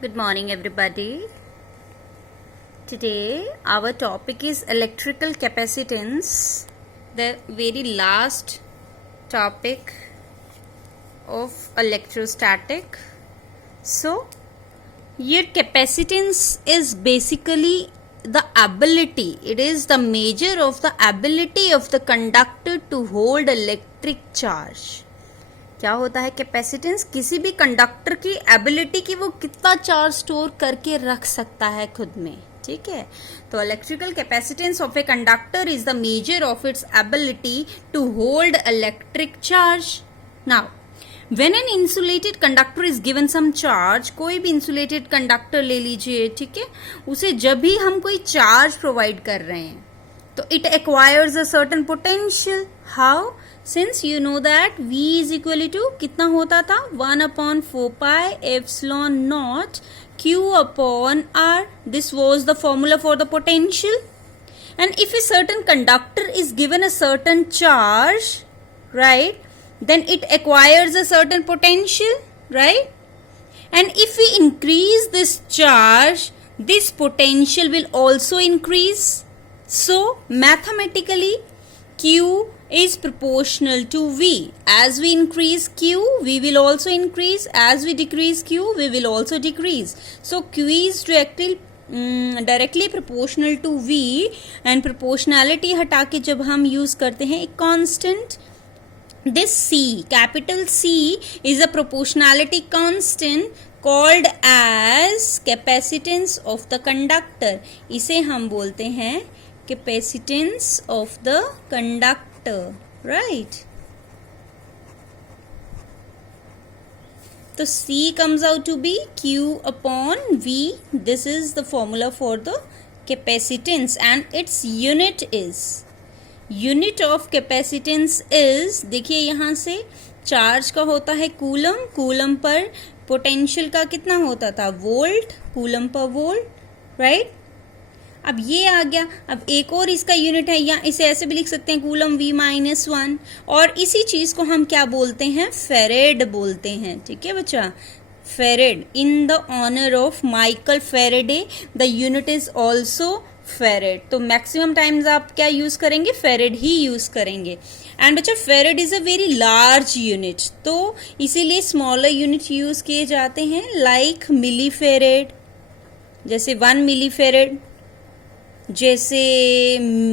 Good morning, everybody. Today, our topic is electrical capacitance, the very last topic of electrostatic. So, your capacitance is basically the ability, it is the measure of the ability of the conductor to hold electric charge. क्या होता है capacitance? किसी भी conductor की ability कि वो कितना charge store करके रख सकता है खुद में. ठीक है, तो electrical capacitance of a conductor is the measure of its ability to hold electric charge. Now when an insulated conductor is given some charge, कोई भी इंसुलेटेड कंडक्टर ले लीजिए, ठीक है, उसे जब भी हम कोई चार्ज प्रोवाइड कर रहे हैं तो it acquires a certain potential. How? Since you know that V is equal to कितना होता था 1/4 pi epsilon naught Q upon R. This was the formula for the potential. And if a certain conductor is given a certain charge, right, then it acquires a certain potential, right? And if we increase this charge, this potential will also increase. So mathematically Q is proportional to V. As we increase Q, we will also increase. As we decrease Q, we will also decrease. So Q is directly proportional to V. And proportionality हटा के जब हम use करते हैं एक constant, this C, capital C, is a proportionality constant called as capacitance of the conductor. इसे हम बोलते हैं capacitance of the conductor, right? So C comes out to be Q upon V. This is the formula for the capacitance and its unit of capacitance is, देखिए यहाँ से charge का होता है कूलम, कूलम पर पोटेंशियल का कितना होता था volt, coulomb per volt, right? अब ये आ गया. अब एक और इसका यूनिट है, या इसे ऐसे भी लिख सकते हैं कूलम V-1. और इसी चीज को हम क्या बोलते हैं? फेरेड बोलते हैं. ठीक है बच्चा, farad. In the honour of Michael Faraday the unit is also farad. तो मैक्सिमम टाइम्स आप क्या यूज करेंगे? फेरेड ही यूज करेंगे. एंड बच्चा farad is a very large unit, तो इसीलिए स्मॉलर यूनिट यूज किए जाते हैं, लाइक मिली फेरेड, जैसे 1 मिली फेरेड, जैसे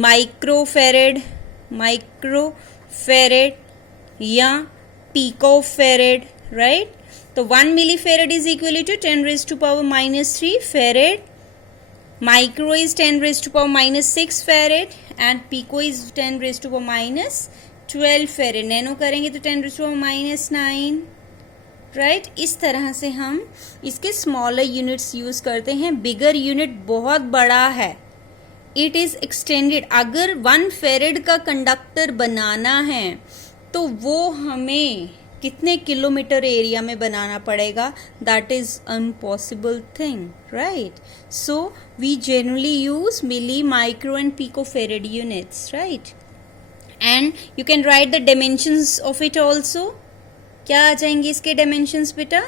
माइक्रोफेरेड या पिकोफेरेड, राइट? तो 1 millifarad is equal to 10⁻³ farad, micro is 10⁻⁻6 farad and pico is 10⁻⁻12 farad. Nano करेंगे तो 10⁻⁻9, राइट? इस तरह से हम इसके स्मॉलर यूनिट्स यूज करते हैं. बिगर यूनिट बहुत बड़ा है, इट इज एक्सटेंडेड. अगर 1 फेरेड का कंडक्टर बनाना है तो वो हमें कितने किलोमीटर एरिया में बनाना पड़ेगा? That is impossible thing, right? So we generally use milli, micro and pico farad units, right? And you can write the dimensions of it also. क्या आ जाएंगे इसके डायमेंशंस बेटा?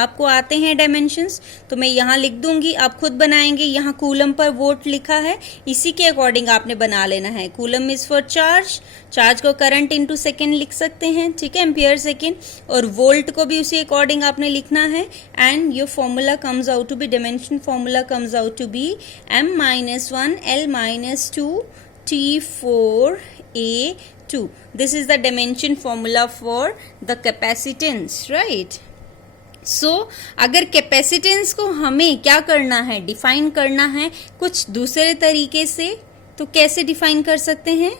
आपको आते हैं डायमेंशंस, तो मैं यहाँ लिख दूंगी, आप खुद बनाएंगे. यहाँ कूलम पर वोल्ट लिखा है, इसी के अकॉर्डिंग आपने बना लेना है. Coulomb is for charge, charge को करंट इनटू सेकेंड लिख सकते हैं, ठीक है, एम्पियर सेकेंड, और वोल्ट को भी उसी अकॉर्डिंग आपने लिखना है. And your formula comes out to be, dimension formula comes out to be m-1 l-2 T4a2. This is the dimension formula for the capacitance, right? So अगर कैपेसिटेंस को हमें क्या करना है? डिफाइन करना है कुछ दूसरे तरीके से, तो कैसे डिफाइन कर सकते हैं?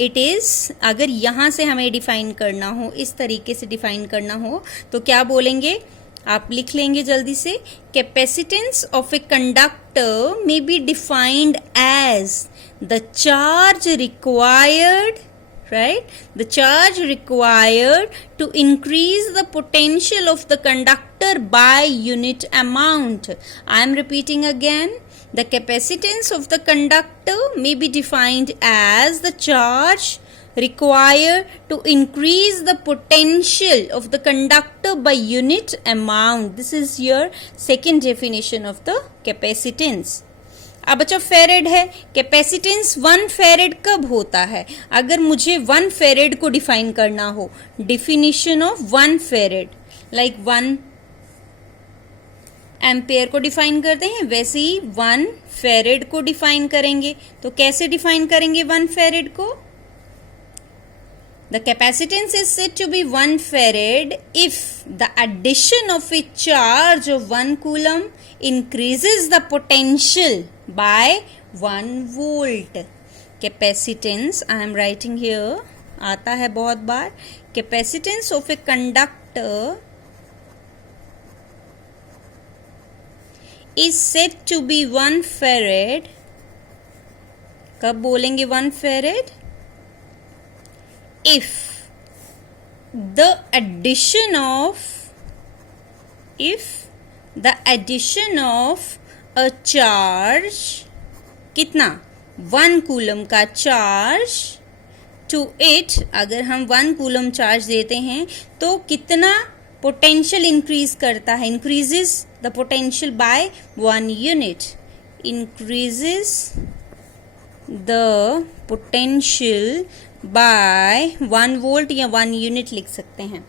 इट इज, अगर यहाँ से हमें डिफाइन करना हो, इस तरीके से डिफाइन करना हो, तो क्या बोलेंगे? आप लिख लेंगे जल्दी से. Capacitance of a conductor may be defined as the charge required, right? The charge required to increase the potential of the conductor by unit amount. I am repeating again. The capacitance of the conductor may be defined as the charge required to increase the potential of the conductor by unit amount. This is your second definition of the capacitance. अब बच्चा फेरेड है, capacitance 1 फेरेड कब होता है? अगर मुझे 1 फेरेड को define करना हो, डिफिनीशन ऑफ 1 फेरेड लाइक 1 एम्पेयर को डिफाइन करते हैं, वैसे ही 1 फेरेड को डिफाइन करेंगे. तो कैसे डिफाइन करेंगे 1 फेरेड को? The capacitance is said to be 1 farad if the addition of a charge of 1 coulomb increases the potential by 1 volt. Capacitance, I am writing here, आता है बहुत बार. Capacitance of a conductor is said to be 1 farad. कब बोलेंगे 1 farad? If the addition of a charge, कितना 1 coulomb का charge to it, अगर हम 1 coulomb charge देते हैं तो कितना पोटेंशियल इंक्रीज करता है? Increases the potential by 1 unit. Increases the potential by 1 volt या 1 यूनिट लिख सकते हैं.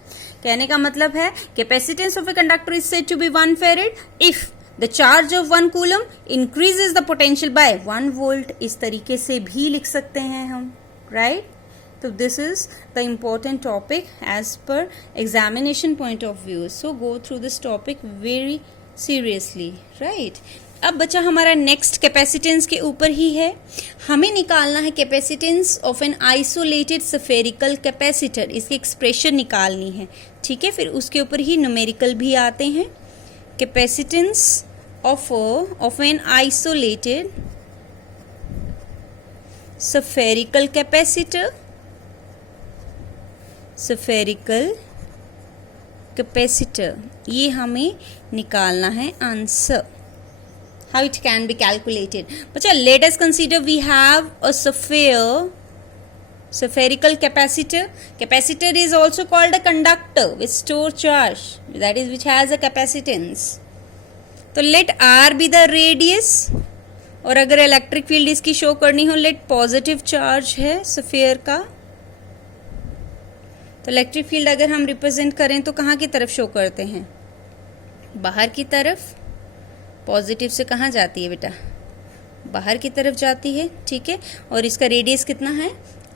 कहने का मतलब है capacitance of a conductor is said to be 1 farad if the charge of 1 coulomb increases the potential by 1 volt. इस तरीके से भी लिख सकते हैं हम, राइट? तो this is the important topic as per examination point of view. So go through this topic very seriously, right? अब बच्चा हमारा नेक्स्ट कैपेसिटेंस के ऊपर ही है. हमें निकालना है capacitance of an isolated spherical capacitor. इसकी एक्सप्रेशन निकालनी है, ठीक है? फिर उसके ऊपर ही न्यूमेरिकल भी आते हैं. Capacitance of an isolated spherical capacitor. Spherical capacitor, ये हमें निकालना है answer. How it can be calculated? But let us consider we have a spherical capacitor. Capacitor is also called a conductor which store charge, that is which has a capacitance. तो let R be the radius. और अगर electric field इसकी show करनी हो, let positive charge है sphere का. तो electric field अगर हम रिप्रेजेंट करें तो कहाँ की तरफ शो करते हैं? बाहर की तरफ. पॉजिटिव से कहाँ जाती है बेटा? बाहर की तरफ जाती है, ठीक है? और इसका रेडियस कितना है?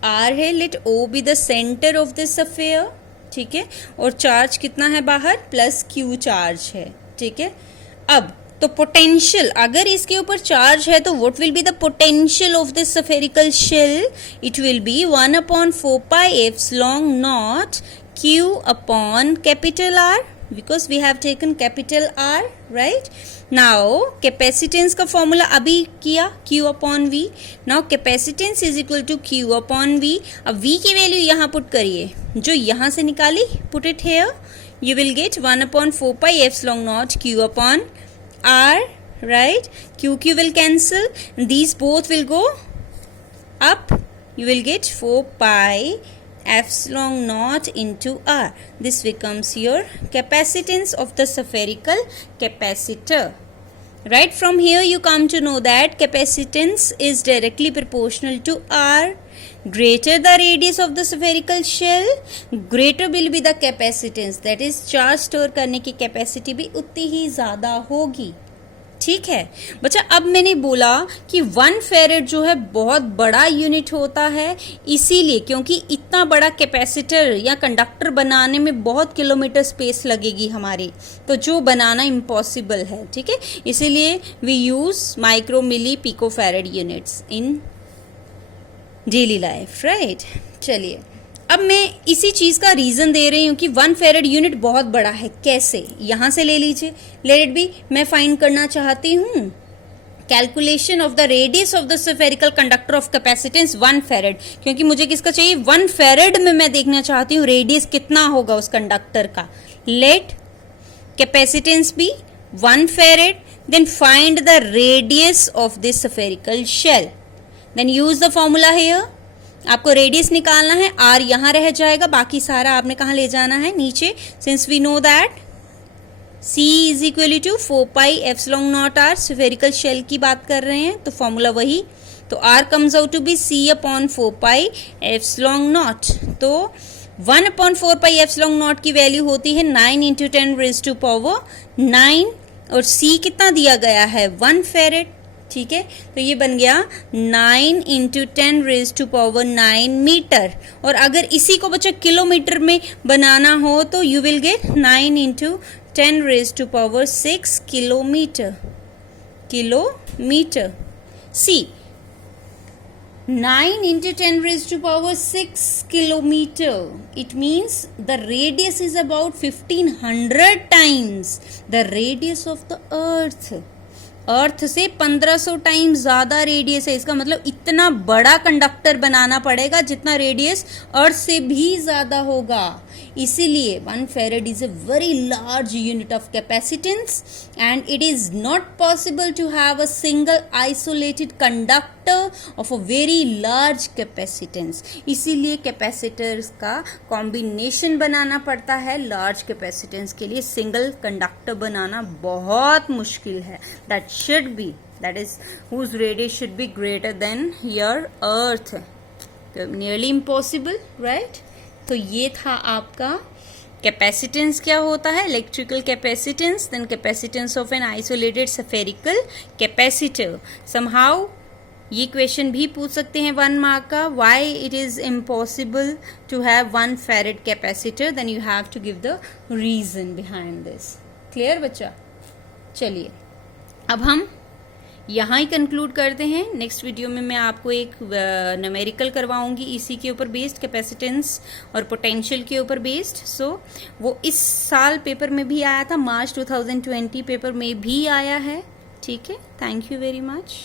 R है. Let O be the centre of this sphere, ठीक है? और चार्ज कितना है बाहर? प्लस Q चार्ज है, ठीक है? अब तो पोटेंशियल, अगर इसके ऊपर चार्ज है तो what will be the potential of this spherical shell? It will be 1/4 pi epsilon naught Q upon capital R, because we have taken capital R, right? Now capacitance का फॉर्मूला अभी किया, Q upon V. Now capacitance is equal to Q upon V. अब V की value यहाँ put करिए, जो यहाँ से निकाली, put it here. You will get 1/4 pi epsilon naught Q upon R, right? Q will cancel. These both will go up. You will get 4 pi epsilon naught into R. This becomes your capacitance of the spherical capacitor. Right from here you come to know that capacitance is directly proportional to R. Greater the radius of the spherical shell, greater will be the capacitance. That is charge store करने की capacity भी उतनी ही ज़्यादा होगी, ठीक है बच्चा. अब मैंने बोला कि 1 फेरेड जो है बहुत बड़ा यूनिट होता है, इसीलिए क्योंकि इतना बड़ा कैपेसिटर या कंडक्टर बनाने में बहुत किलोमीटर स्पेस लगेगी हमारी, तो जो बनाना इम्पॉसिबल है, ठीक है? इसीलिए we use micro milli pico farad units in daily life, right? चलिए, अब मैं इसी चीज़ का रीज़न दे रही हूँ कि 1 फेरेड यूनिट बहुत बड़ा है. कैसे? यहाँ से ले लीजिए. लेट इट बी, मैं फाइंड करना चाहती हूँ calculation of the radius of the spherical conductor of capacitance 1 फेरेड. क्योंकि मुझे किसका चाहिए? 1 फेरेड में मैं देखना चाहती हूँ रेडियस कितना होगा उस कंडक्टर का. Let capacitance be 1 farad, then find the radius of this spherical shell. Then use the formula here. आपको रेडियस निकालना है, आर यहां रह जाएगा, बाकी सारा आपने कहाँ ले जाना है, नीचे। Since we know that C is equal to 4 pi epsilon naught R, spherical shell की बात कर रहे हैं तो फॉर्मूला वही, तो R comes out to be C upon 4 pi epsilon naught. तो 1/4 पाई एप्सिलॉन नॉट की वैल्यू होती है 9 इंटू 10 रेज टू पावर 9, और C कितना दिया गया है 1 फेरेड, ठीक है। तो ये बन गया 9 into 10 raise to power 9 metre, और अगर इसी को बच्चा किलोमीटर में बनाना हो तो you will get 9 into 10 raise to power 6 kilometre. C 9 into 10 raised to power 6 kilometer. It means the radius is about 1500 times the radius of the earth. अर्थ से 1500 टाइम्स ज्यादा रेडियस है, इसका मतलब इतना बड़ा कंडक्टर बनाना पड़ेगा जितना रेडियस अर्थ से भी ज्यादा होगा। इसीलिए 1 farad is a very large unit of capacitance and it is not possible to have a single isolated conductor of a very large capacitance. इसीलिए कैपेसिटर्स का कॉम्बिनेशन बनाना पड़ता है लार्ज कैपेसिटेंस के लिए, सिंगल कंडक्टर बनाना बहुत मुश्किल है। that is whose radius should be greater than your earth, तो nearly impossible, right? तो ये था आपका कैपेसिटेंस क्या होता है, electrical capacitance, then capacitance of an isolated spherical capacitor. Somehow ये क्वेश्चन भी पूछ सकते हैं 1 मार्क का, why it is impossible to have 1 farad capacitor, then you have to give the reason behind this. Clear बच्चा? चलिए अब हम यहाँ ही कंक्लूड करते हैं। नेक्स्ट वीडियो में मैं आपको एक न्यूमेरिकल करवाऊंगी इसी के ऊपर बेस्ड, कैपेसिटेंस और पोटेंशियल के ऊपर बेस्ड। सो वो इस साल पेपर में भी आया था, मार्च 2020 पेपर में भी आया है, ठीक है। Thank you very much.